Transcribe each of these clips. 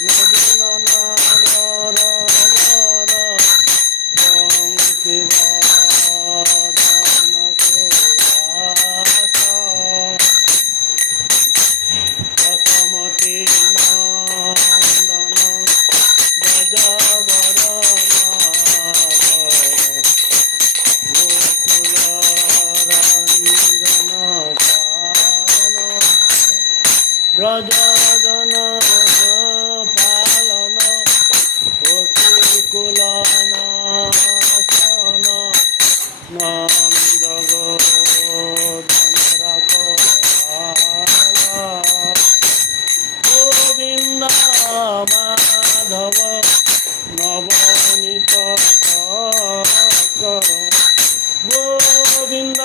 নবীন নাগর বর বংশী বদন সুবাস বসমতী নন্দন ব্রজবর গোকুল রঞ্জন ব্রজজন পালন পশুকুল নাশন নন্দ গোধন গোবিন্দ মাধব নবনীত চক্র গোবিন্দ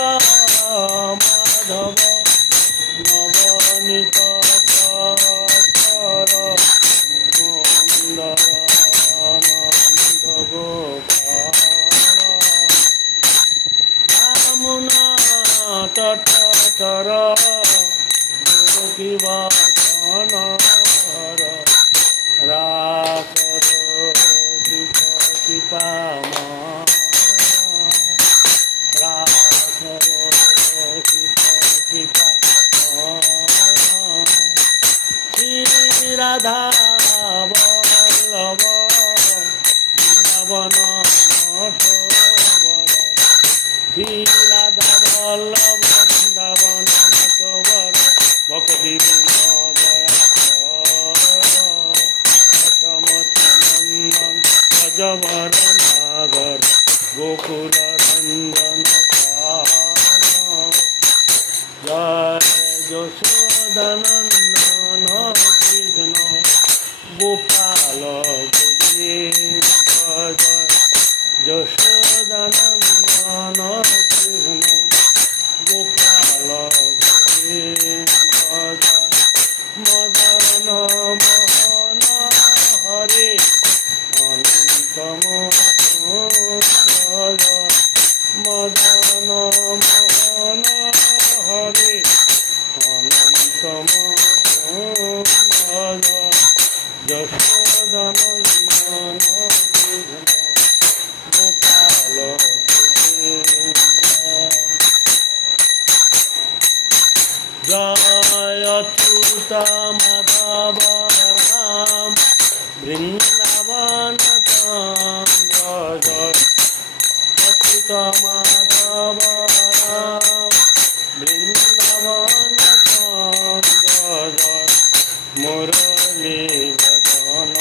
মাধব নবনীত চক্র সুন্দর নন্দ গোপাল যমুনা তটচর গোপী বসন রাসর সীতাম রাসর সীতা শ্রী রাধা বল্লভ বৃন্দাবন নটবর শ্রী রাধা বল্লভ বৃন্দাবন নটবর ভক্তি দয়া সমতি নন্দন ব্রজবর নাগর গোকুল রঞ্জন জয় যশোদানন্দন কৃষ্ণ গোপাল গোবিন্দ জয় যশোদানন্দন কৃষ্ণ গোপাল গোবিন্দ জয় মদন মোহন হরে অনন্ত মদন মোহন হরে অনন্ত যশোদানন্দন গোপাল জয় অচ্যুত মাধব রাম বৃন্দাবন চন্দ্র জয় অচ্যুত মাধব রাম বৃন্দাবন চন্দ্র জয় মুরলী বদন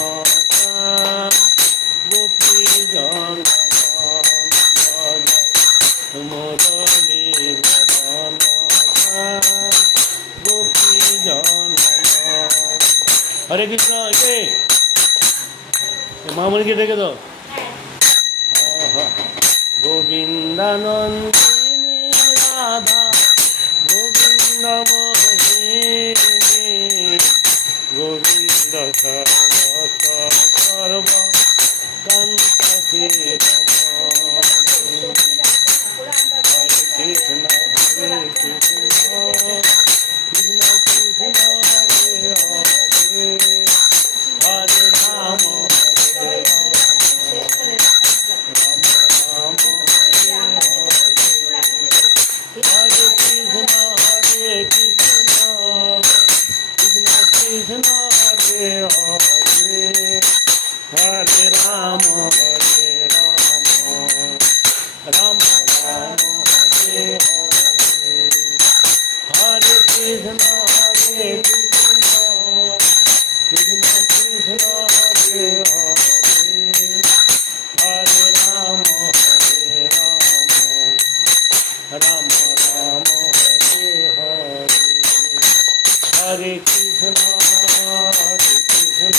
গোপী জন মুরলী বদন গোপী জন হরে কৃষ্ণ কে মামুনিকে ডেকে দাও গোবিন্দানন্দিনী রাধা গোবিন্দ মোহিনী গোবিন্দ সর্ব কান্ত হরে কৃষ্ণ হরে কৃষ্ণ কৃষ্ণ কৃষ্ণ হরে হরে হরে রাম হরে রাম রাম রাম হরে হরে কৃষ্ণ হরে কৃষ্ণ কৃষ্ণ কৃষ্ণ হরে হরে হরে রাম হরে রাম রাম রাম হরে হরে হরে কৃষ্ণ হরে কৃষ্ণ কৃষ্ণ কৃষ্ণ হরে হরে হরে রাম হরে রাম রাম রাম হরে হরে হরে কৃষ্ণ কৃষ্ণ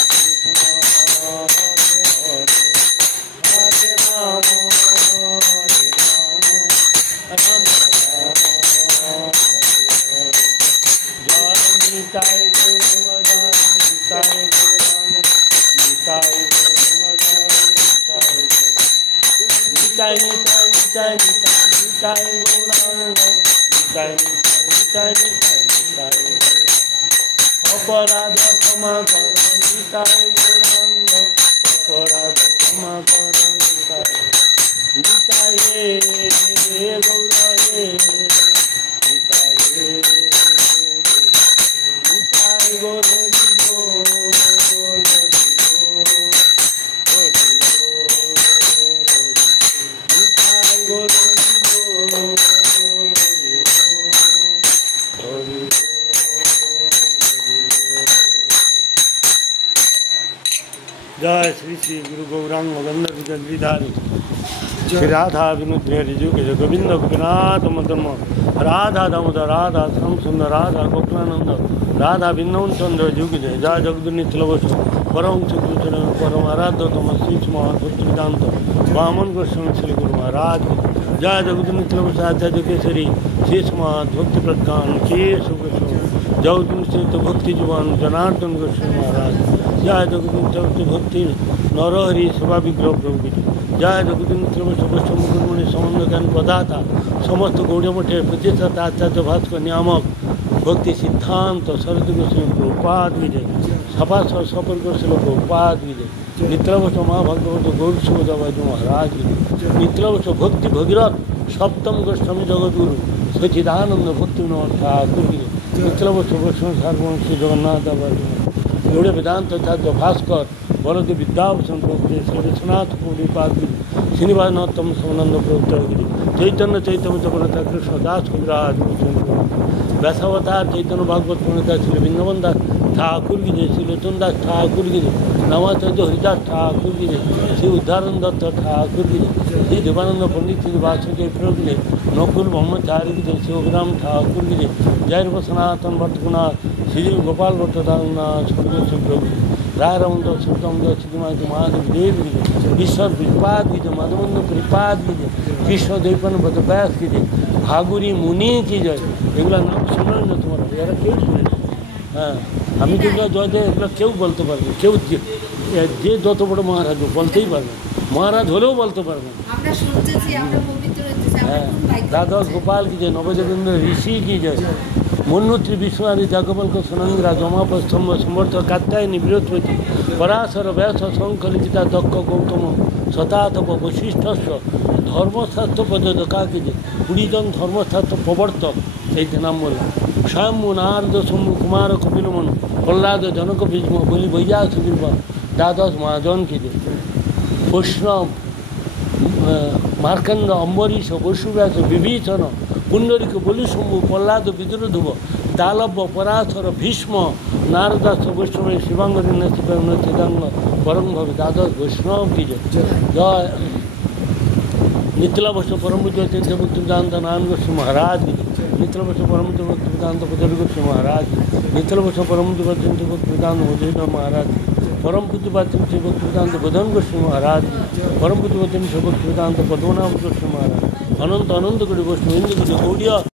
কৃষ্ণ হরে হরে হরে রাম রাম রাম জয় নিতাই গৌর জয় নিতাই গৌর নিতাই গৌর জয় নিতাই নিতাই নিতাই নিতাই নিতাই গৌর নিতাই নিতাই নিতাই নিতাই নিতাই অপরাধ ক্ষমা কর নিতাই গৌরাঙ্গ অপরাধ ক্ষমা কর নিতাই নিতাই হে গৌর হে নিতাই হে নিতাই গৌর जय श्री श्री गुरु गौरांग गंधर्व गंधीधारी श्री राधा विनुद्ध ऋजुके गोविंद गोपीनाथ मदन राधा दामोदर राधा श्याम सुंदर राधा गोकुलानंद राधा बिन्नवन चंद्र जुगे जय जगदुनी तिलवश परम सुकृत परम आराध्य तम श्री महाभक्ति वेदांत वामन गोस्वामी श्री गुरु महाराज जय जगदुनी तिलवश आचार्य केसरी शेष भक्ति प्रज्ञान शेष गोस्वामी जगदुनी चरित भक्ति जुबान जनार्दन गोस्वामी महाराज जय जगदुनी चरित भक्ति नरहरि सेवा विग्रह प्रभु जय जगदुनी तिलवश गोस्वामी गुरुमुनि संबंध ज्ञान प्रदाता समस्त गौड़मठे प्रतिष्ठित आचार्य भास्कर नियामक भक्ति सिद्धांत शरद गोस्वामी प्रभुपाद विजय सभासर सफल गोस्वामी प्रभुपाद विजय नित्यवश महाभगवत गौर शिवदाबाज महाराज विजय नित्यवश भक्ति भगीरथ सप्तम गोस्वामी जगद्गुरु सचिदानंद भक्ति ठाकुर विजय नित्यवश गोस्वामी सार्वभौम श्री जगन्नाथ गौड़ वेदांत आचार्य भास्कर बलद विद्याभूषण प्रभु श्री विश्वनाथ प्रभुपाद विजय श्रीनिवासनाथम सोनंद प्रभु चैतन्य चैतन्य जगन्नाथ कृष्ण दास कविराज व्यासावतार चैतन्य भागवत प्रणेता श्री वृंदावन दास ठाकुर की जय श्री लोचन दास ठाकुर की जय नवाचार्य हरिदास ठाकुर की जय श्री उद्धारण दत्त ठाकुर की जय श्री देवानंद पंडित श्री वासुदेव प्रभु की जय नकुल ब्रह्मचारी की जय श्री अभिराम ठाकुर की जय जय सनातन भट्टनाथ श्री गोपाल भट्टनाथ स्वर्गीय प्रभु राय रमन सुतम श्रीमान महादेव देव की जय ईश्वर विपाद की जय माधवंद त्रिपाद की जय कृष्ण देवपन व्यास की जय भागुरी मुनि की जय এগুলো নাম শোনো না তোমরা এরা কেউ শুনে না হ্যাঁ আমি যেগুলো জয় দেয় এগুলো কেউ বলতে পারবে কেউ যে যত বড় মহারাজ বলতেই পারবে মহারাজ হলেও বলতে পারবে হ্যাঁ দাদা গোপাল কি জয় নবযোগেন্দ্র ঋষি কি জয় মন্নুত্রী বিশ্বনাথী জাগবল্ক সুনন্দ্রা জমাপস্তম্ভ সমর্থ কাত্যায়নী বৃহস্পতি পরাশর ব্যাস শঙ্খলিখিতা দক্ষ গৌতম শতাতপ বৈশিষ্ট্যস্ব ধর্মশাস্ত্র প্রযোজকা কি যে 20 জন ধর্মশাস্ত্র প্রবর্তক এই নাম বললাম স্বয়ম্ভু নারদ শম্ভু কুমার কপিলমন প্রহ্লাদ জনক ভীষ্ম বলি বৈজা সুদীর্ঘ দ্বাদশ মহাজন কি যে বৈষ্ণব মার্কণ্ড অম্বরীশ বসুব্যাস বিভীষণ পুণ্ডরিক বলি শম্ভু প্রহ্লাদ বিদুর ধ্রুব দালব্য পরাশর ভীষ্ম নারদাস বৈষ্ণব শিবাঙ্গরীন চিদাঙ্গ পরমভাবে দ্বাদশ বৈষ্ণব কি জয় नित्यलवश परम तीर्थ भक्ति वेदांत नारायण गोस्वामी महाराज नित्यलवश परम भक्ति वेदांत पदर गोस्वामी महाराज नित्यलवश परम भक्ति वेदांत मधुर महाराज परम पूज्यपाद श्री भक्ति वेदांत बदन गोस्वामी महाराज परम पूज्यपाद श्री भक्ति वेदांत पद्मनाभ गोस्वामी महाराज अनंत अनंत कोटि वैष्णव गौड़िया